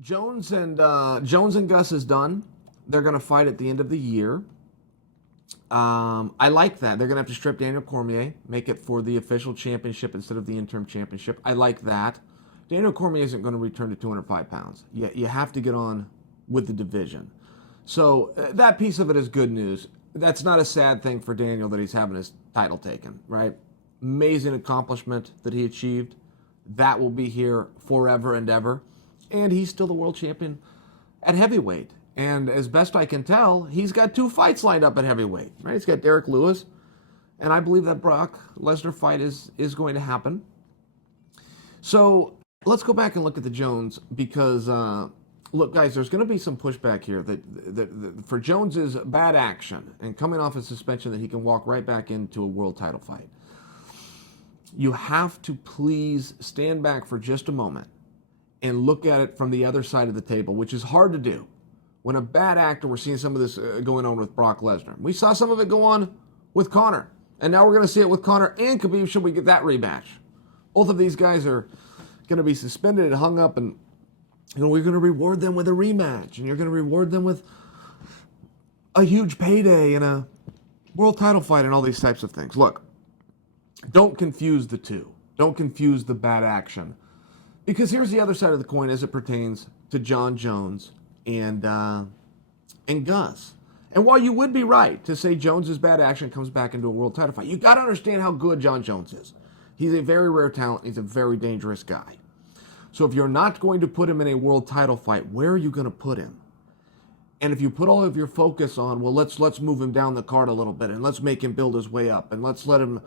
Jones and Gus is done. They're going to fight at the end of the year. I like that. They're going to have to strip Daniel Cormier, make it for the official championship instead of the interim championship. I like that. Daniel Cormier isn't going to return to 205 pounds. You have to get on with the division. So that piece of it is good news. That's not a sad thing for Daniel that he's having his title taken, right? Amazing accomplishment that he achieved. That will be here forever and ever. And he's still the world champion at heavyweight. And as best I can tell, he's got 2 fights lined up at heavyweight, right? He's got Derek Lewis, and I believe that Brock Lesnar fight is going to happen. So let's go back and look at the Jones because, look, guys, there's going to be some pushback here that for Jones's bad action and coming off a suspension that he can walk right back into a world title fight. You have to please stand back for just a moment and look at it from the other side of the table, which is hard to do. When a bad actor, we're seeing some of this going on with Brock Lesnar. We saw some of it go on with Conor. And now we're going to see it with Conor and Khabib should we get that rematch. Both of these guys are going to be suspended and hung up, and we're going to reward them with a rematch. And you're going to reward them with a huge payday and a world title fight and all these types of things. Look, don't confuse the two. Don't confuse the bad action. Because here's the other side of the coin as it pertains to Jon Jones and Gus. And while you would be right to say Jones's bad action comes back into a world title fight, you got to understand how good Jon Jones is. He's a very rare talent. He's a very dangerous guy. So if you're not going to put him in a world title fight, where are you going to put him? And if you put all of your focus on, well, let's move him down the card a little bit and let's make him build his way up and let's let him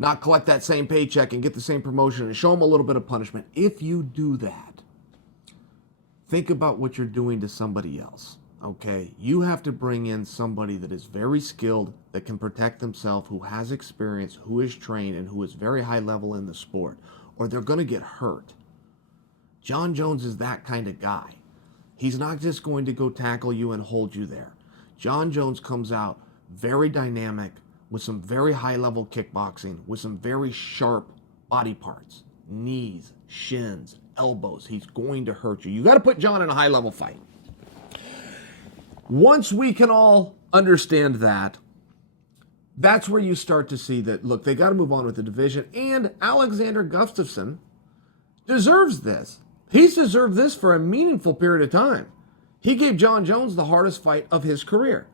not collect that same paycheck and get the same promotion and show him a little bit of punishment. If you do that, think about what you're doing to somebody else, okay? You have to bring in somebody that is very skilled, that can protect themselves, who has experience, who is trained, and who is very high level in the sport, or they're going to get hurt. Jon Jones is that kind of guy. He's not just going to go tackle you and hold you there. Jon Jones comes out very dynamic, with some very high-level kickboxing, with some very sharp body parts, knees, shins, elbows. He's going to hurt you. You got to put Jon in a high-level fight. Once we can all understand that, that's where you start to see that, look, they got to move on with the division, and Alexander Gustafsson deserves this. He's deserved this for a meaningful period of time. He gave Jon Jones the hardest fight of his career.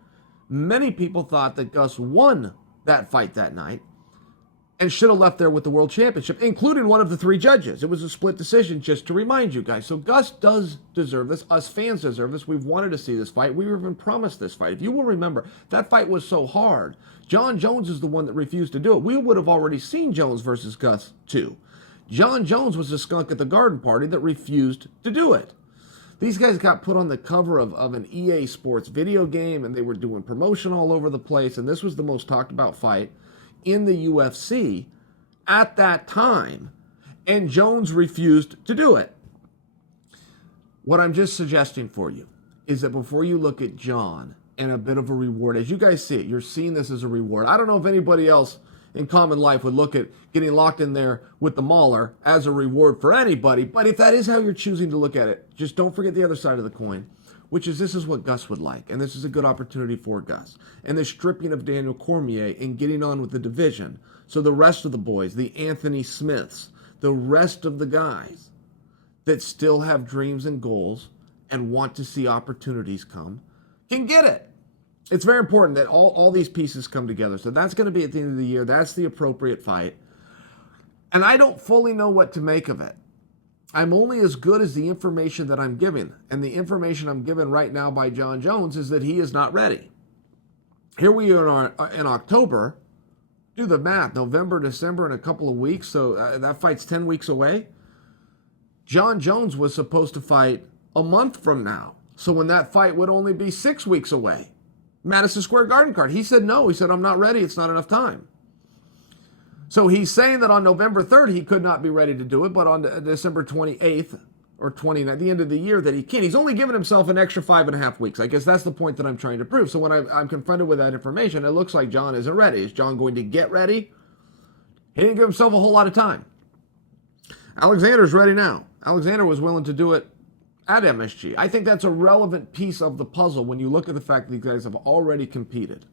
Many people thought that Gus won that fight that night and should have left there with the world championship, including one of the 3 judges. It was a split decision, just to remind you guys. So Gus does deserve this. Us fans deserve this. We've wanted to see this fight. We were even promised this fight. If you will remember, that fight was so hard. Jon Jones is the one that refused to do it. We would have already seen Jones versus Gus too. Jon Jones was the skunk at the garden party that refused to do it. These guys got put on the cover of an EA Sports video game, and they were doing promotion all over the place, and this was the most talked about fight in the UFC at that time, and Jones refused to do it. What I'm just suggesting for you is that before you look at Jon and a bit of a reward, as you guys see it, you're seeing this as a reward. I don't know if anybody else in common life would look at getting locked in there with the Mauler as a reward for anybody, but if that is how you're choosing to look at it, just don't forget the other side of the coin, which is this is what Gus would like, and this is a good opportunity for Gus. And the stripping of Daniel Cormier and getting on with the division, so the rest of the boys, the Anthony Smiths, the rest of the guys that still have dreams and goals and want to see opportunities come, can get it. It's very important that all these pieces come together. So that's going to be at the end of the year. That's the appropriate fight. And I don't fully know what to make of it. I'm only as good as the information that I'm given. And the information I'm given right now by Jon Jones is that he is not ready. Here we are in October. Do the math. November, December, in a couple of weeks. So that fight's 10 weeks away. Jon Jones was supposed to fight a month from now. So when that fight would only be 6 weeks away. Madison Square Garden card. He said no. He said, I'm not ready. It's not enough time. So he's saying that on November 3rd, he could not be ready to do it, but on December 28th or 29th, at the end of the year, that he can. He's only given himself an extra 5.5 weeks. I guess that's the point that I'm trying to prove. So when I'm confronted with that information, it looks like Jon isn't ready. Is Jon going to get ready? He didn't give himself a whole lot of time. Alexander's ready now. Alexander was willing to do it at MSG. I think that's a relevant piece of the puzzle when you look at the fact that these guys have already competed.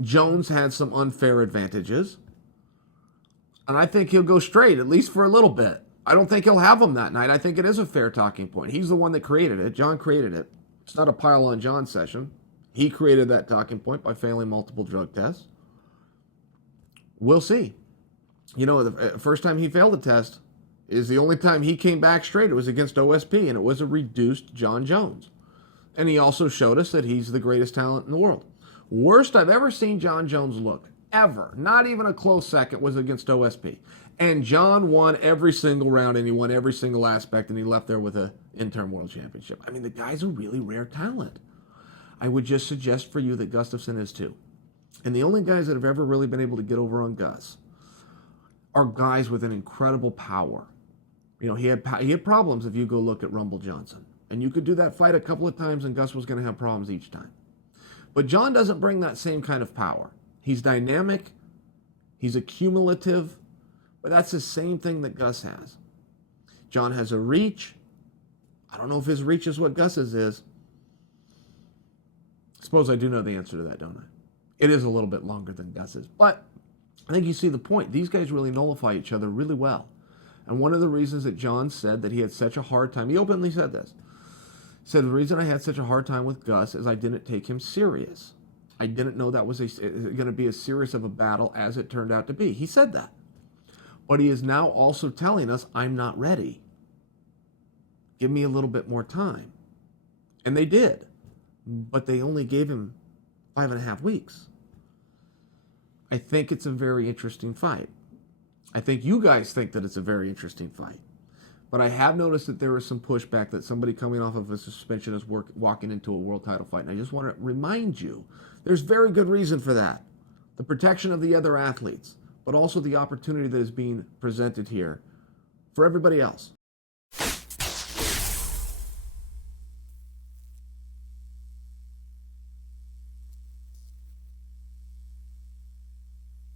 Jones had some unfair advantages, and I think he'll go straight, at least for a little bit. I don't think he'll have them that night. I think it is a fair talking point. He's the one that created it. John created it. It's not a pile on John session. He created that talking point by failing multiple drug tests. We'll see. You know, the first time he failed a test is the only time he came back straight. It was against OSP, and it was a reduced John Jones. And he also showed us that he's the greatest talent in the world. Worst I've ever seen John Jones look, ever, not even a close second, was against OSP. And John won every single round, and he won every single aspect, and he left there with an interim world championship. I mean, the guy's a really rare talent. I would just suggest for you that Gustafsson is too. And the only guys that have ever really been able to get over on Gus are guys with an incredible power. You know, he had problems if you go look at Rumble Johnson. And you could do that fight a couple of times, and Gus was going to have problems each time. But John doesn't bring that same kind of power. He's dynamic, he's accumulative, but that's the same thing that Gus has. John has a reach. I don't know if his reach is what Gus's is. I suppose I do know the answer to that, don't I? It is a little bit longer than Gus's, but I think you see the point. These guys really nullify each other really well. And one of the reasons that John said that he had such a hard time, he openly said this, said the reason I had such a hard time with Gus is I didn't take him serious. I didn't know that was going to be as serious of a battle as it turned out to be. He said that. But he is now also telling us, I'm not ready. Give me a little bit more time. And they did. But they only gave him 5.5 weeks. I think it's a very interesting fight. I think you guys think that it's a very interesting fight. But I have noticed that there is some pushback that somebody coming off of a suspension is walking into a world title fight. And I just want to remind you, there's very good reason for that. The protection of the other athletes, but also the opportunity that is being presented here for everybody else.